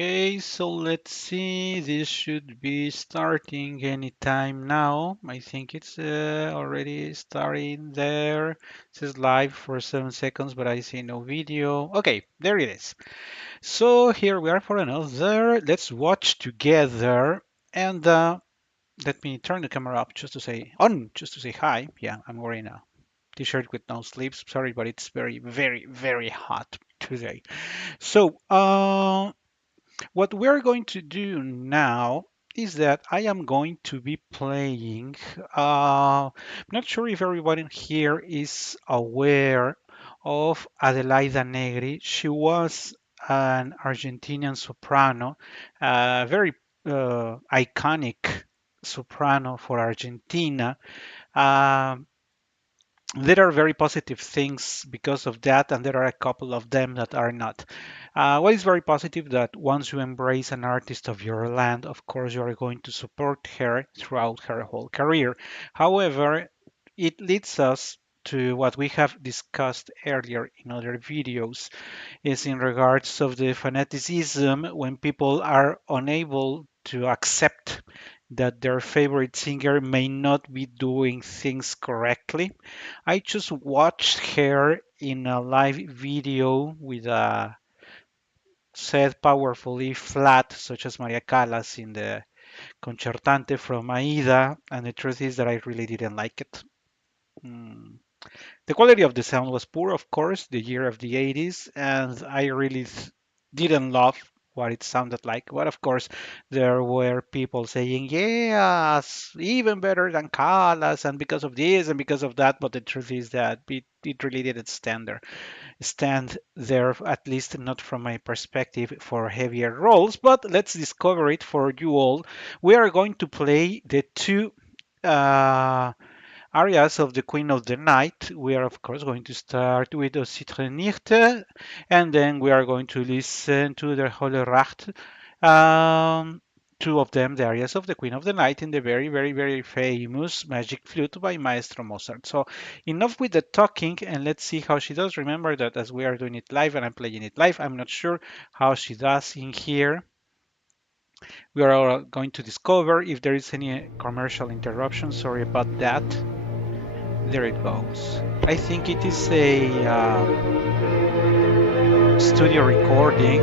Okay, so let's see. This should be starting anytime now. I think it's already starting there. It says live for 7 seconds, but I see no video. Okay, there it is. So here we are for another. Let's watch together. And let me turn the camera up just to say hi. Yeah, I'm wearing a t-shirt with no sleeves. Sorry, but it's very, very, very hot today. So, what we're going to do now is that I am going to be playing. I'm not sure if everyone here is aware of Adelaida Negri. She was an Argentinian soprano, a very iconic soprano for Argentina. Um, there are very positive things because of that, and there are a couple of them that are not. What is very positive that once you embrace an artist of your land, of course, you are going to support her throughout her whole career. However, it leads us to what we have discussed earlier in other videos, is in regards of the fanaticism when people are unable to accept that their favorite singer may not be doing things correctly. I just watched her in a live video with a set powerfully flat, such as Maria Callas in the Concertante from Aida, and the truth is that I really didn't like it. Mm. The quality of the sound was poor, of course, the year of the 80s, and I really didn't love what it sounded like. But of course, there were people saying, yes, even better than Callas, and because of this and because of that. But the truth is that it really didn't stand there, at least not from my perspective, for heavier roles. But let's discover it for you all. We are going to play the two. Uh, Arias of the Queen of the Night. We are, of course, going to start with the Citronichte, and then we are going to listen to the Holle Racht. Two of them, the arias of the Queen of the Night, in the very, very, very famous Magic Flute by Maestro Mozart. So, enough with the talking, and let's see how she does. Remember that as we are doing it live and I'm playing it live, I'm not sure how she does in here. We are all going to discover if there is any commercial interruption. Sorry about that. There it goes. I think it is a studio recording.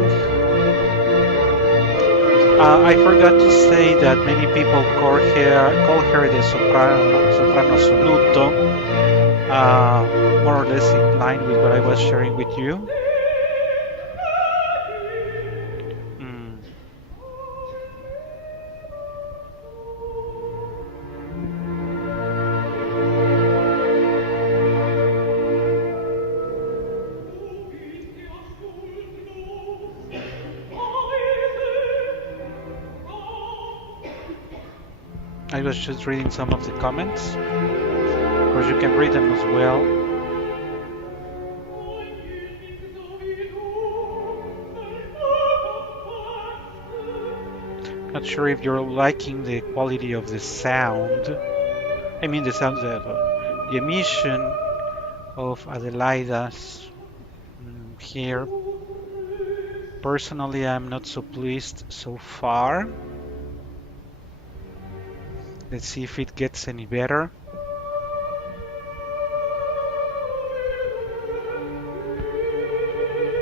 I forgot to say that many people call her the soprano assoluto, more or less in line with what I was sharing with you. Mm. I was just reading some of the comments. Of course, you can read them as well. Not sure if you're liking the quality of the sound. I mean, the sound, the emission of Adelaida's here. Personally, I'm not so pleased so far. Let's see if it gets any better.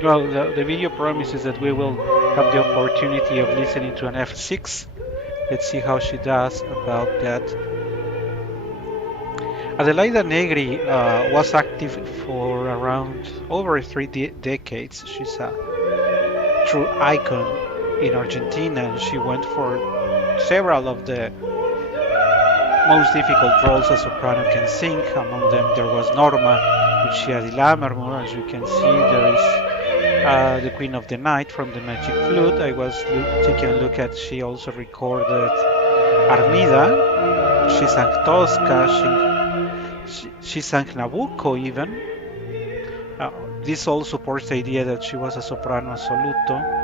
Well, the video promises that we will have the opportunity of listening to an F6. Let's see how she does about that. Adelaida Negri was active for around over three decades. She's a true icon in Argentina, and she went for several of the most difficult roles a soprano can sing. Among them, there was Norma, Lucia di Lammermoor. As you can see, there is the Queen of the Night from the Magic Flute. I was taking a look at. She also recorded Armida. She sang Tosca. She sang Nabucco even. This all supports the idea that she was a soprano assoluto.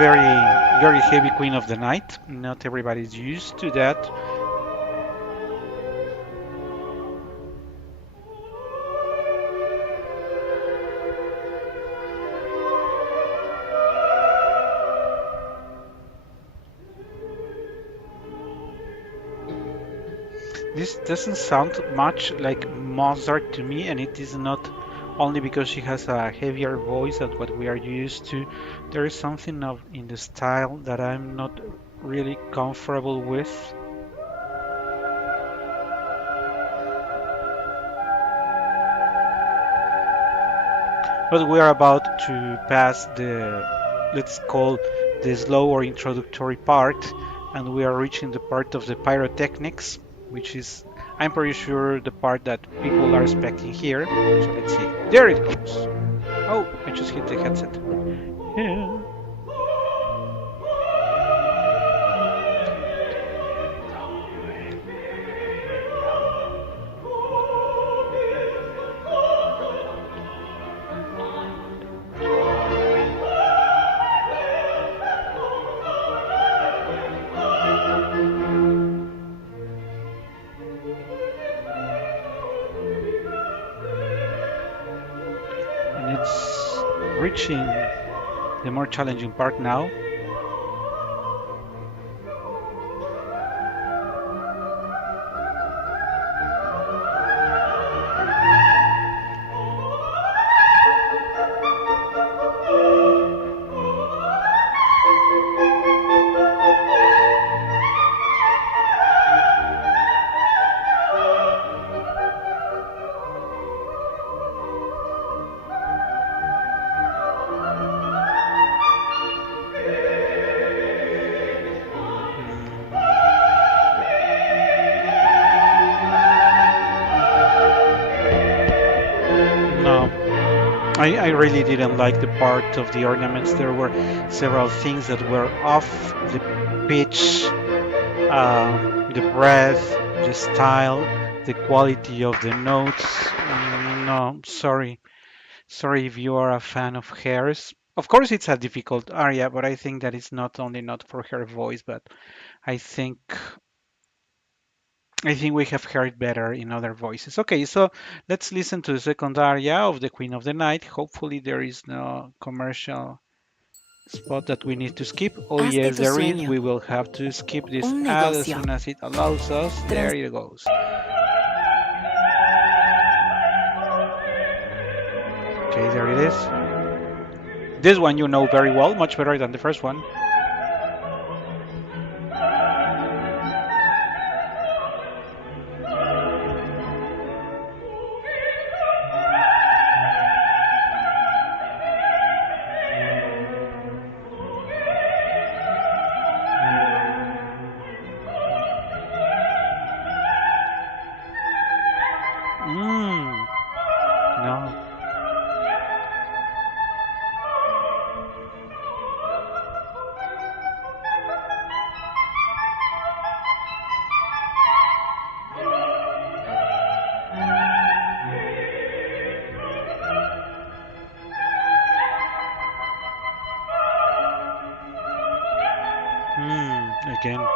very heavy Queen of the Night. Not everybody's used to that. This doesn't sound much like Mozart to me, and it is not only because she has a heavier voice than what we are used to. There is something of in the style that I'm not really comfortable with. But we are about to pass the, let's call the slow or introductory part, and we are reaching the part of the pyrotechnics, which is, I'm pretty sure, the part that people are expecting here. So let's see. There it goes. Oh, I just hit the headset. Yeah. And it's reaching the more challenging part now. No, I really didn't like the part of the ornaments. There were several things that were off the pitch, the breath, the style, the quality of the notes. No, sorry. Sorry if you are a fan of hers. Of course, it's a difficult aria, but I think that it's not only not for her voice, but I think I think we have heard better in other voices. Okay, so let's listen to the second aria of the Queen of the Night. Hopefully, there is no commercial spot that we need to skip. Oh, Haz de yes, tu there is. sueño We will have to skip this un as negocio. soon as it allows us. There it goes. Okay, there it is. This one you know very well, much better than the first one. Mm, no. Again.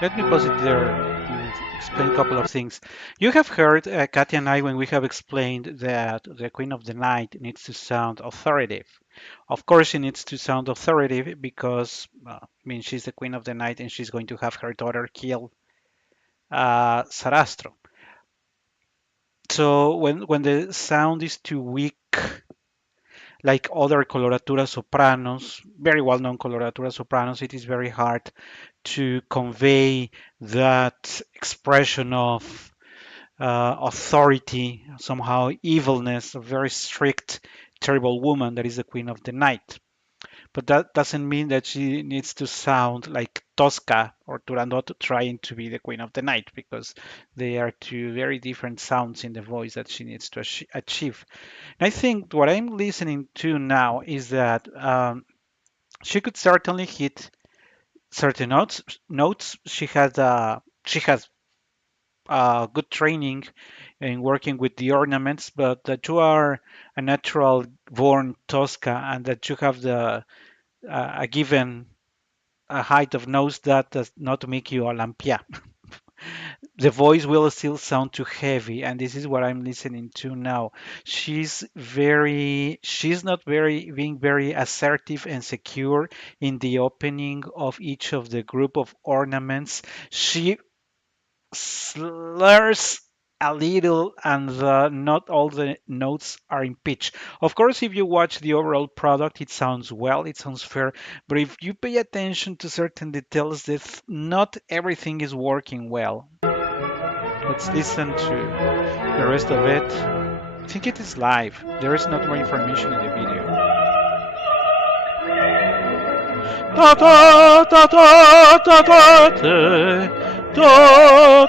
Let me pause it there and explain a couple of things. You have heard, Katya and I, when we have explained that the Queen of the Night needs to sound authoritative. Of course, she needs to sound authoritative because, I mean, she's the Queen of the Night and she's going to have her daughter kill Sarastro. So when the sound is too weak, like other coloratura sopranos, very well-known coloratura sopranos, it is very hard to convey that expression of authority, somehow evilness, a very strict, terrible woman that is the Queen of the Night. But that doesn't mean that she needs to sound like Tosca or Turandot trying to be the Queen of the Night, because they are two very different sounds in the voice that she needs to achieve. And I think what I'm listening to now is that She could certainly hit certain notes. She has good training in working with the ornaments, but that you are a natural born Tosca and that you have the a given a height of nose that does not make you Olympia. The voice will still sound too heavy, and this is what I'm listening to now. She's not very being very assertive and secure in the opening of each of the group of ornaments. She slurs a little, and not all the notes are in pitch. Of course, if you watch the overall product, it sounds well, it sounds fair, but if you pay attention to certain details, that not everything is working well. Let's listen to the rest of it. I think it is live. There is not more information in the video. Ta ta ta ta ta ta ta ta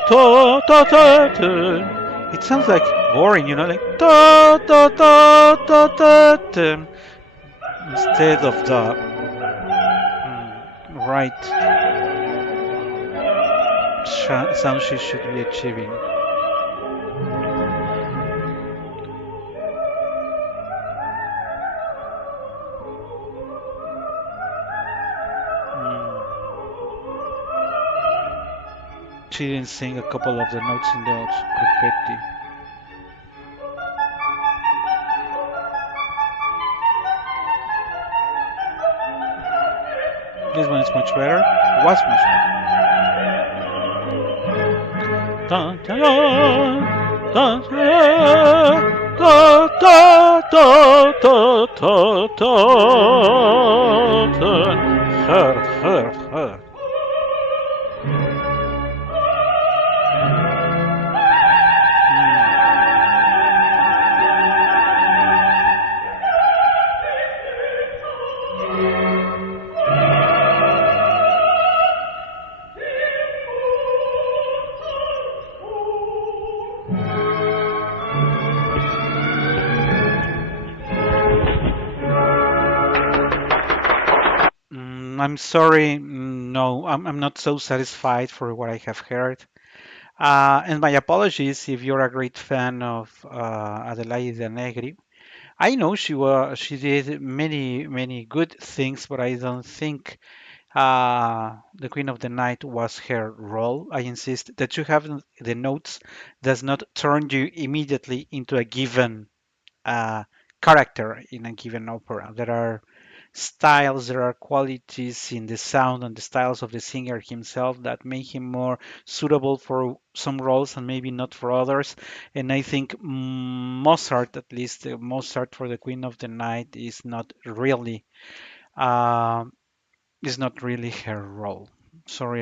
ta ta ta. It sounds like boring, like ta ta ta ta ta ta, instead of the right sound she should be achieving. Mm. She didn't sing a couple of the notes in those grupetti. This one is much better. It was much better. Da, da, da, da, da, da, da, da, da. Her. I'm sorry. No, I'm not so satisfied for what I have heard. And my apologies if you're a great fan of Adelaida Negri. I know she did many good things, but I don't think the Queen of the Night was her role. I insist that you have the notes does not turn you immediately into a given uh, character in a given opera. There are styles, there are qualities in the sound and the styles of the singer himself that make him more suitable for some roles and maybe not for others. And I think Mozart, at least Mozart for the Queen of the Night, uh, is not really her role. Sorry